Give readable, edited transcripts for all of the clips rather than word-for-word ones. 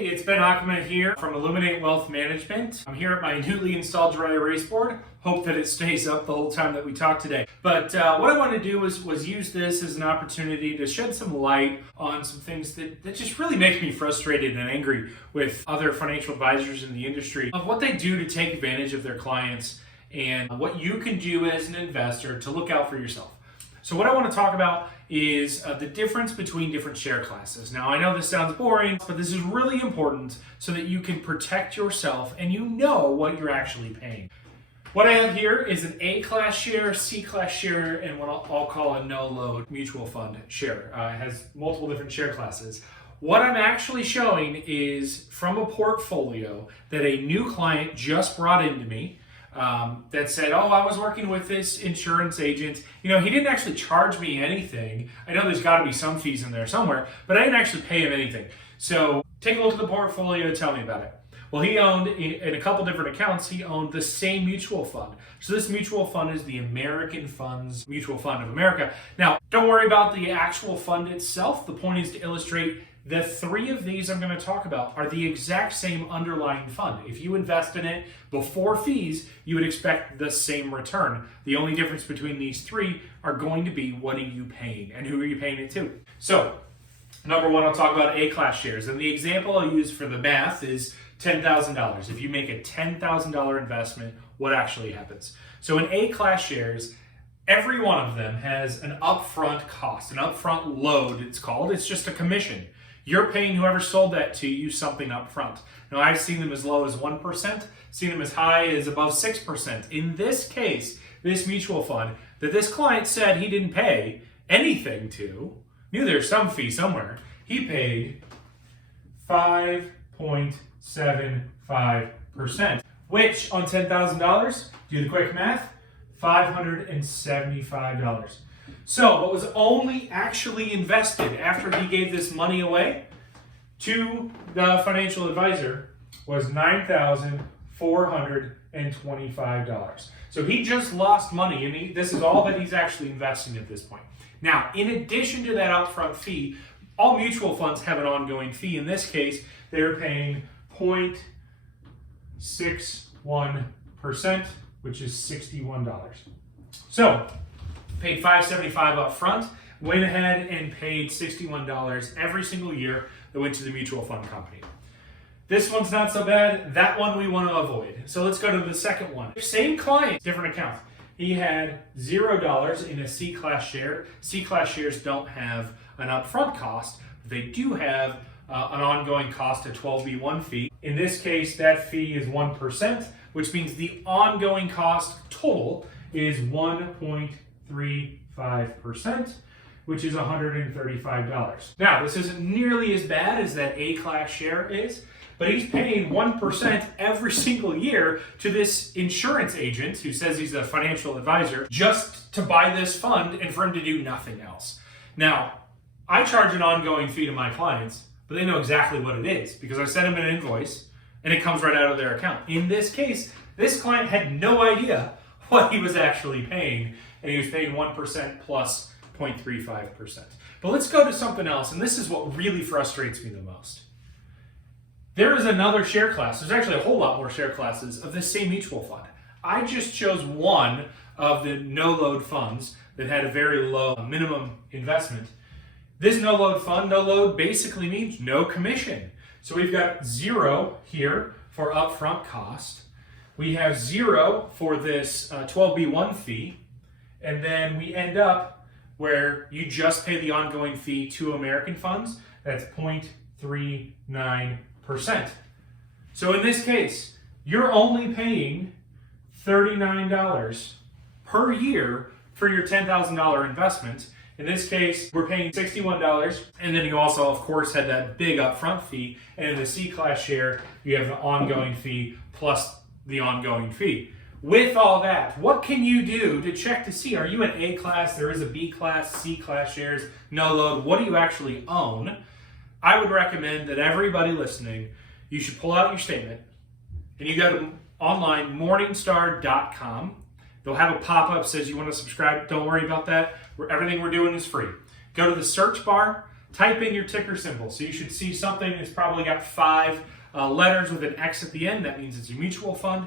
Hey, it's Ben Ackerman here from Illuminate Wealth Management. I'm here at my newly installed dry erase board. Hope that it stays up the whole time that we talk today. But what I want to do was use this as an opportunity to shed some light on some things that just really make me frustrated and angry with other financial advisors in the industry of what they do to take advantage of their clients and what you can do as an investor to look out for yourself. So what I want to talk about is the difference between different share classes. Now, I know this sounds boring, but this is really important so that you can protect yourself and you know what you're actually paying. What I have here is an A-class share, C-class share, and what I'll call a no-load mutual fund share. It has multiple different share classes. What I'm actually showing is from a portfolio that a new client just brought into me. That said, oh, I was working with this insurance agent. You know, he didn't actually charge me anything. I know there's got to be some fees in there somewhere, but I didn't actually pay him anything. So take a look at the portfolio and tell me about it. Well, he owned, in a couple different accounts, he owned the same mutual fund. So this mutual fund is the American Funds Mutual Fund of America. Now, don't worry about the actual fund itself. The point is to illustrate the three of these I'm going to talk about are the exact same underlying fund. If you invest in it before fees, you would expect the same return. The only difference between these three are going to be what are you paying and who are you paying it to. So, number one, I'll talk about A-class shares. And the example I'll use for the math is $10,000. If you make a $10,000 investment, what actually happens? So in A-class shares, every one of them has an upfront cost, an upfront load it's called. It's just a commission. You're paying whoever sold that to you something up front. Now, I've seen them as low as 1%, seen them as high as above 6%. In this case, this mutual fund that this client said he didn't pay anything to, knew there's some fee somewhere, he paid 5.75%, which on $10,000, do the quick math, $575. So what was only actually invested after he gave this money away to the financial advisor was $9,425. So he just lost money, and this is all that he's actually investing at this point. Now, in addition to that upfront fee, all mutual funds have an ongoing fee. In this case, they're paying 0.61%, which is $61. So paid $575 up front, went ahead and paid $61 every single year that went to the mutual fund company. This one's not so bad. That one we want to avoid. So let's go to the second one. Same client, different account. He had $0 in a C-class share. C-class shares don't have an upfront cost. They do have an ongoing cost, a 12B1 fee. In this case, that fee is 1%, which means the ongoing cost total is 1.35%, which is $135. Now, this isn't nearly as bad as that A-class share is, but he's paying 1% every single year to this insurance agent who says he's a financial advisor just to buy this fund and for him to do nothing else. Now, I charge an ongoing fee to my clients, but they know exactly what it is because I send them an invoice and it comes right out of their account. In this case, this client had no idea what he was actually paying, and he was paying 1% plus 0.35%. But let's go to something else, and this is what really frustrates me the most. There is another share class. There's actually a whole lot more share classes of this same mutual fund. I just chose one of the no-load funds that had a very low minimum investment. This no-load fund, no-load basically means no commission. So we've got 0 here for upfront cost. We have 0 for this 12B1 fee, and then we end up where you just pay the ongoing fee to American funds. That's 0.39%. So in this case, you're only paying $39 per year for your $10,000 investment. In this case, we're paying $61, and then you also, of course, had that big upfront fee, and in the C-class share, you have the ongoing fee plus the ongoing fee. With all that, what can you do to check to see, are you an A-class, there is a B-class, C-class shares, no load, what do you actually own? I would recommend that everybody listening, you should pull out your statement, and you go to online, morningstar.com. They'll have a pop-up says you want to subscribe. Don't worry about that. Everything we're doing is free. Go to the search bar, type in your ticker symbol. So you should see something that's probably got 5 letters with an X at the end. That means it's a mutual fund.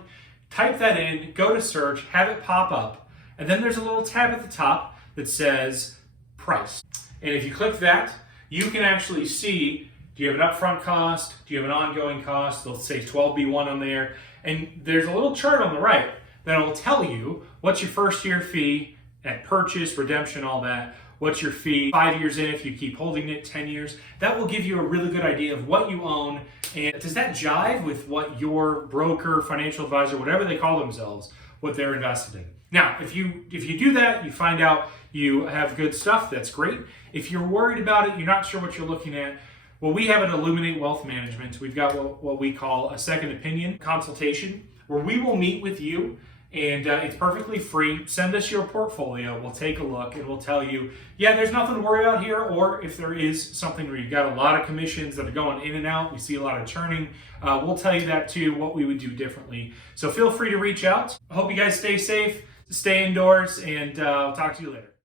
Type that in, go to search, have it pop up, and then there's a little tab at the top that says price. And if you click that, you can actually see, do you have an upfront cost? Do you have an ongoing cost? They'll say 12B1 on there. And there's a little chart on the right that will tell you what's your first year fee at purchase, redemption, all that. What's your fee 5 years in if you keep holding it, 10 years. That will give you a really good idea of what you own. And does that jive with what your broker, financial advisor, whatever they call themselves, what they're invested in? Now, if you do that, you find out you have good stuff, that's great. If you're worried about it, you're not sure what you're looking at, well, we have at Illuminate Wealth Management, we've got what we call a second opinion consultation, where we will meet with you, and it's perfectly free. Send us your portfolio, we'll take a look, and we'll tell you, yeah, there's nothing to worry about here, or if there is something where you've got a lot of commissions that are going in and out, we see a lot of churning, we'll tell you that too, what we would do differently. So feel free to reach out. I hope you guys stay safe, stay indoors, and I'll talk to you later.